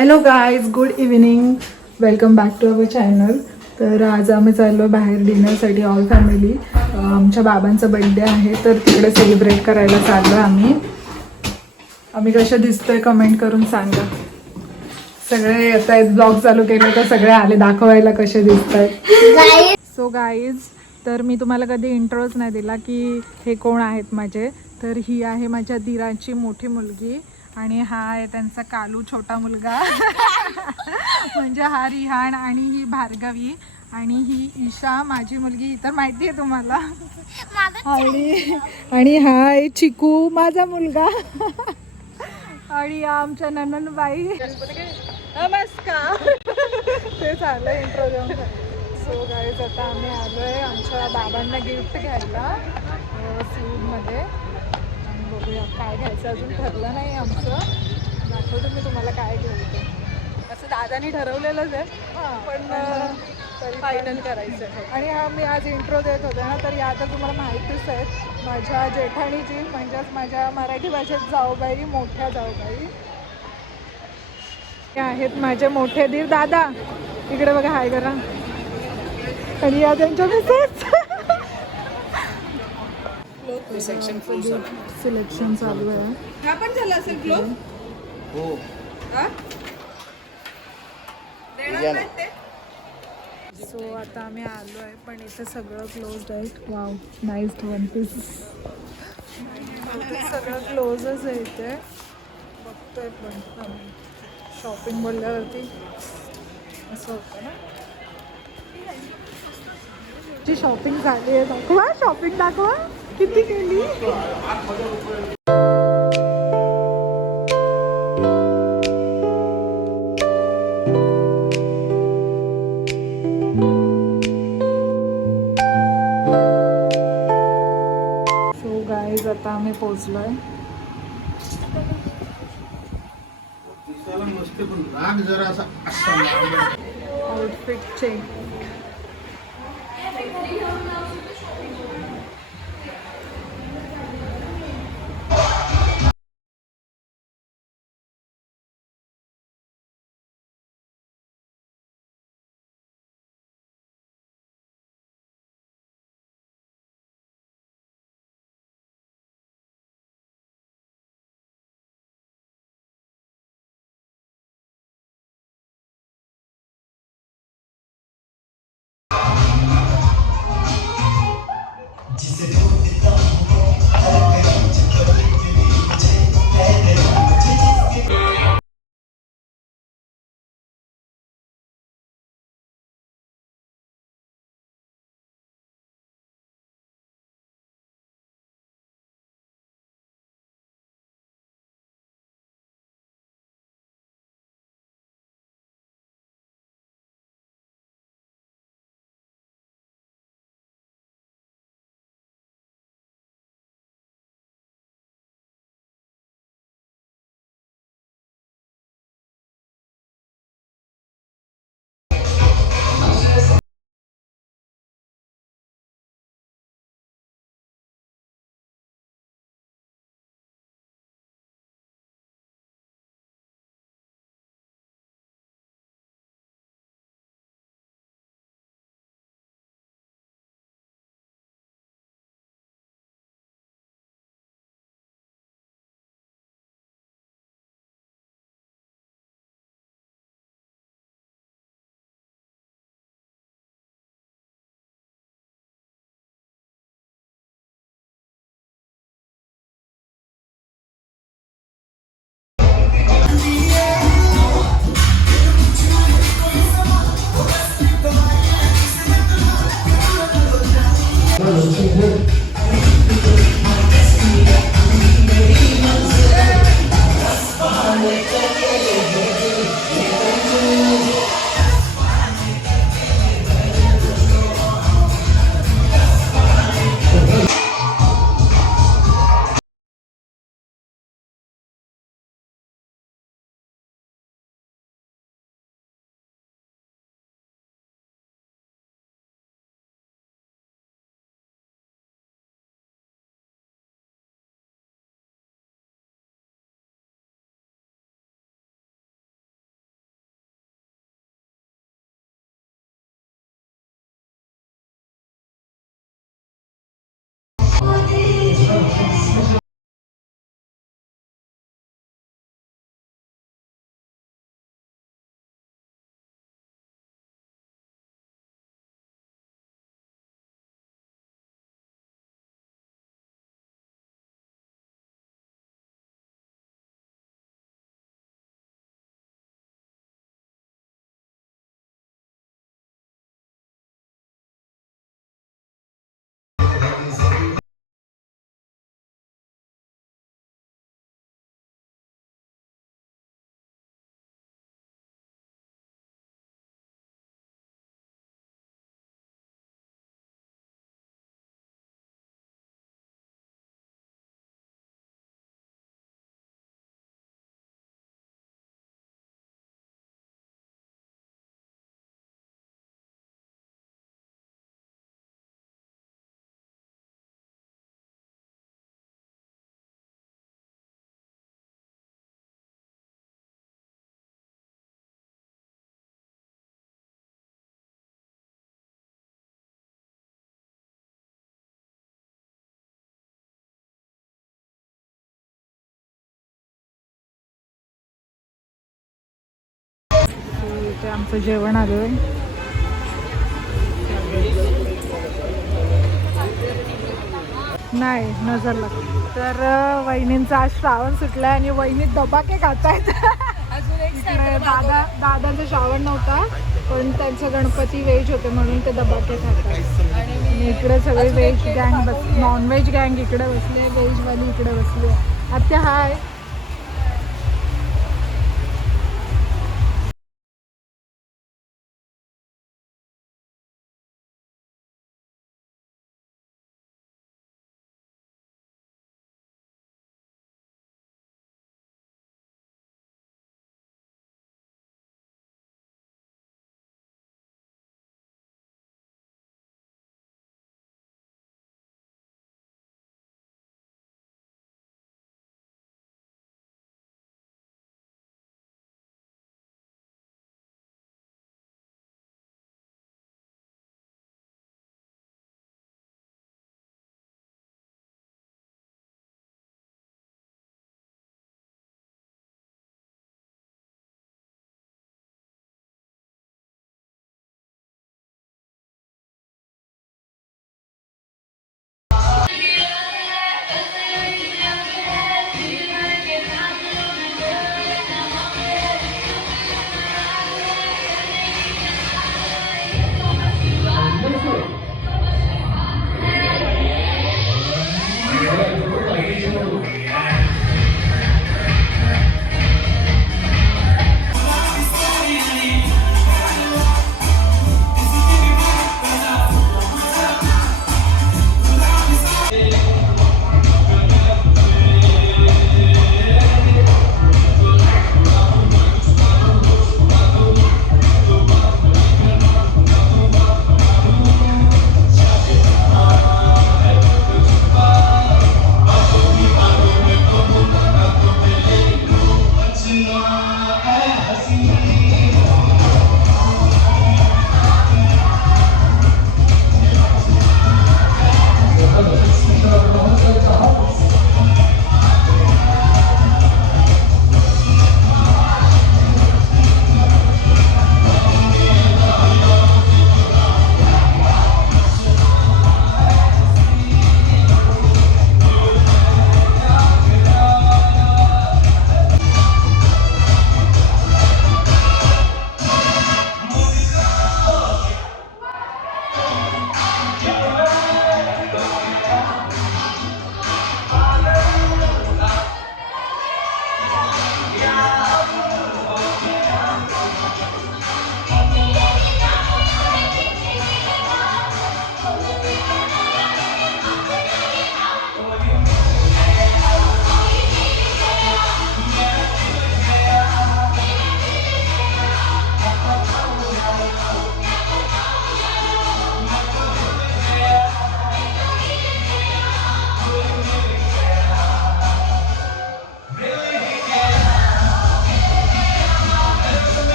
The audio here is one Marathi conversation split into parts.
Hello guys, good evening. Welcome back to our channel. तर आज आम्ही चाललो बाहेर डिनरसाठी ऑल फॅमिली. आमच्या बाबांचा बड्डे आहे तर तिकडे सेलिब्रेट करायला चाललो आम्ही कसे दिसतोय कमेंट करून सांगा. सगळे येत आहेत, ब्लॉग चालू केले तर सगळे आले दाखवायला कसे दिसत आहेत. सो गाईज, तर मी तुम्हाला कधी इंट्रोच नाही दिला की हे कोण आहेत माझे. तर ही आहे माझ्या दीराची मोठी मुलगी आणि हा आहे त्यांचा कालू छोटा मुलगा. म्हणजे हा रिहान आणि ही भार्गवी आणि ही ईशा माझी मुलगी तर माहिती आहे तुम्हाला. आणि हा आहे चिकू माझा मुलगा. आणि आमच्या ननंदबाई. नमस्कार. ते झालं इंट्रो देऊन. सो गाईज, आता आम्ही आलोय आमच्या बाबांना गिफ्ट घ्यायला फूडमध्ये आणि बघूया काय घ्यायचं. अजून ठरलं नाही आमचं. दाखवतो मी तुम्हाला काय घ्यायचं. असं दादानी ठरवलेलंच आहे पण फायनल करायचं आहे. आणि हा मी आज इंट्रो देत होते ना, तर या तर तुम्हाला माहितीच आहेत माझ्या जेठाणीची, म्हणजेच माझ्या मराठी भाषेत जाऊबाई, मोठ्या जाऊबाई. हे आहेत माझे मोठे दीर दादा. इकडे बघा, हाय करा. आणि या त्यांच्या मिसेस. सिलेक्शन चालू आहे. हा पण झाला असेल क्लोज. हो. देणार नाहीत ते. सो आता आम्ही आलो आहे पण इथे सगळं क्लोज्ड आहे. Wow, nice one piece. सगळं क्लोजच आहे इथे. बघतोय पण शॉपिंग बोलल्यावरती असं होतं ना. जी शॉपिंग झाली आहे, दाखवा शॉपिंग, दाखवा किती केली. सो गाईज, आता आम्ही पोचलोय. Outfit check. आमचं जेवण आलोय. नाही नजर लागली. तर वहिनींचा आज श्रावण सुटलाय आणि वहिनी दबाके खातायत. अजून एक इकडे दादांचा श्रावण नव्हता पण त्यांचं गणपती व्हेज होते म्हणून ते दबाके खातात. आणि इकडे सगळे व्हेज गँग नॉन व्हेज गँग इकडे बसले, व्हेजवाली इकडे बसले. आत्या हाय.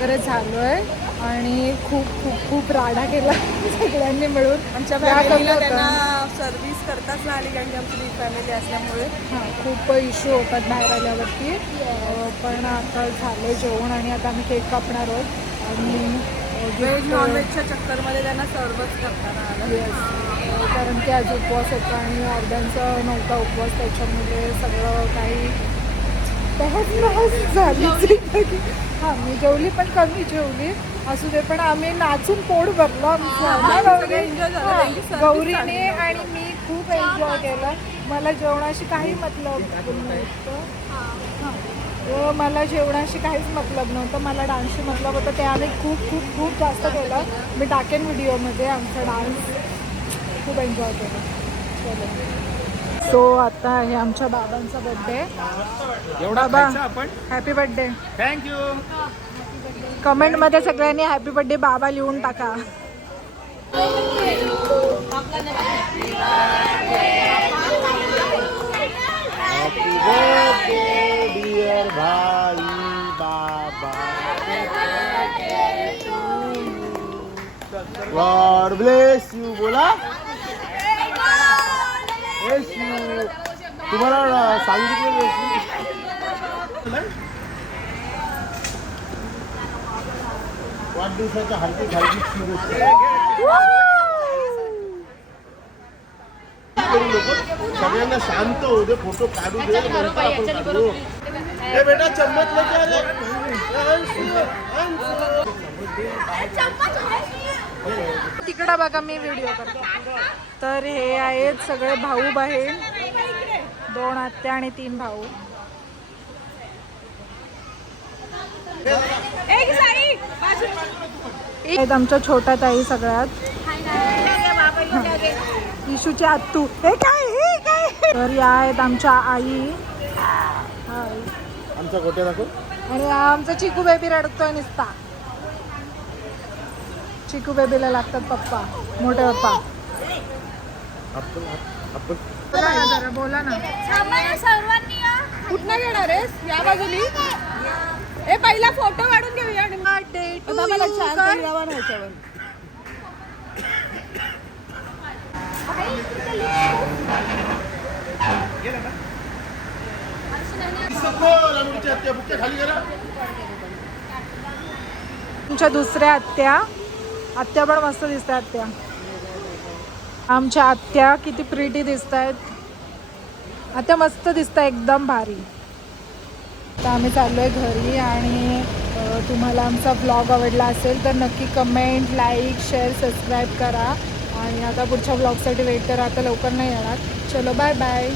वगैरे झालो आहे आणि खूप खूप खूप राडा केला सगळ्यांनी मिळून. आमच्या त्या फॅमिलीला करत होतं. त्यांना सर्व्हिस करताच नाही आली कारण की आमची बिग फॅमिली असल्यामुळे. हां, खूप इश्यू होतात बाहेर आल्यावरती. पण आता झालं जेवण आणि आता आम्ही केक कापणार आहोत आणि व्हेज नॉनव्हेजच्या चक्करमध्ये त्यांना सर्वच करताना आलं. येस, कारण की आज उपवास होता आणि अर्ध्यांचा नव्हता उपवास, त्याच्यामुळे सगळं काही तहस झाली. हां, मी जेवली पण कमी जेवली असू दे, पण आम्ही नाचून पोट भरलो आमचं. सगळे enjoy झालं. त्यांची service गौरीने चांगली आणि मी खूप एन्जॉय केलं. मला जेवणाशी काही मतलब नव्हतं. हां, मला जेवणाशी काहीच मतलब नव्हतं, मला डान्सशी मतलब होतं. ते आम्ही खूप खूप खूप जास्त केलं. मी टाकेन व्हिडिओमध्ये आमचा डान्स. खूप एन्जॉय केलं. सो आता आहे आमच्या बाबांचा बर्थडे. एवढा बाबा, खायचा आपण. Happy birthday. थँक्यू. कमेंटमध्ये सगळ्यांनी हॅपी बर्थडे बाबा लिहून टाका. हॅपी बर्थडे डिअर भाई बाबा. God bless you. बोला ब्लेस यू. तुम्हाला सांगितलं वाढदिवसाच्या हार्दिक हार्दिक शुभेच्छा. सगळ्यांना शांत होऊ दे, फोटो काढू दे, नंतर आपण काढू. हे बेटा चम्मच लेके आ जा. तिकडं बघा, मी व्हिडिओ करतो. तर हे आहेत सगळे भाऊ बहीण, 2 आत्या आणि 3 भाऊ. आहेत आमच्या छोट्या ताई सगळ्यात. इशूची आत्तू. हे काय. तर या आहेत आमच्या आई. हाय. आमचा गोट्या दाखव. आणि आमचा चिकू बेबी रडतोय नुसता. चिकू बेबीला लागतात पप्पा, मोठे पप्पा. आपण बोला ना जरा, बोला ना. कुठनं घेणार आहेस? या बाजूनी. ए, पहिला फोटो काढून घेऊया. बाबाला छान तरी रवा ह्याच्यावर. खाली करा. तुमच्या दुसऱ्या आत्या पण मस्त दिसतात. आत्या, आमच्या आत्या किती प्रिटी दिसत आहेत. आत्या मस्त दिसत आहे, एकदम भारी. आता आम्ही चाललो आहे घरी आणि तुम्हाला आमचा व्लॉग आवडला असेल तर नक्की कमेंट, लाईक, शेअर, सबस्क्राईब करा. आणि आता पुढच्या व्लॉगसाठी वेट करा, आता लवकर नाही येणार. चलो, बाय बाय.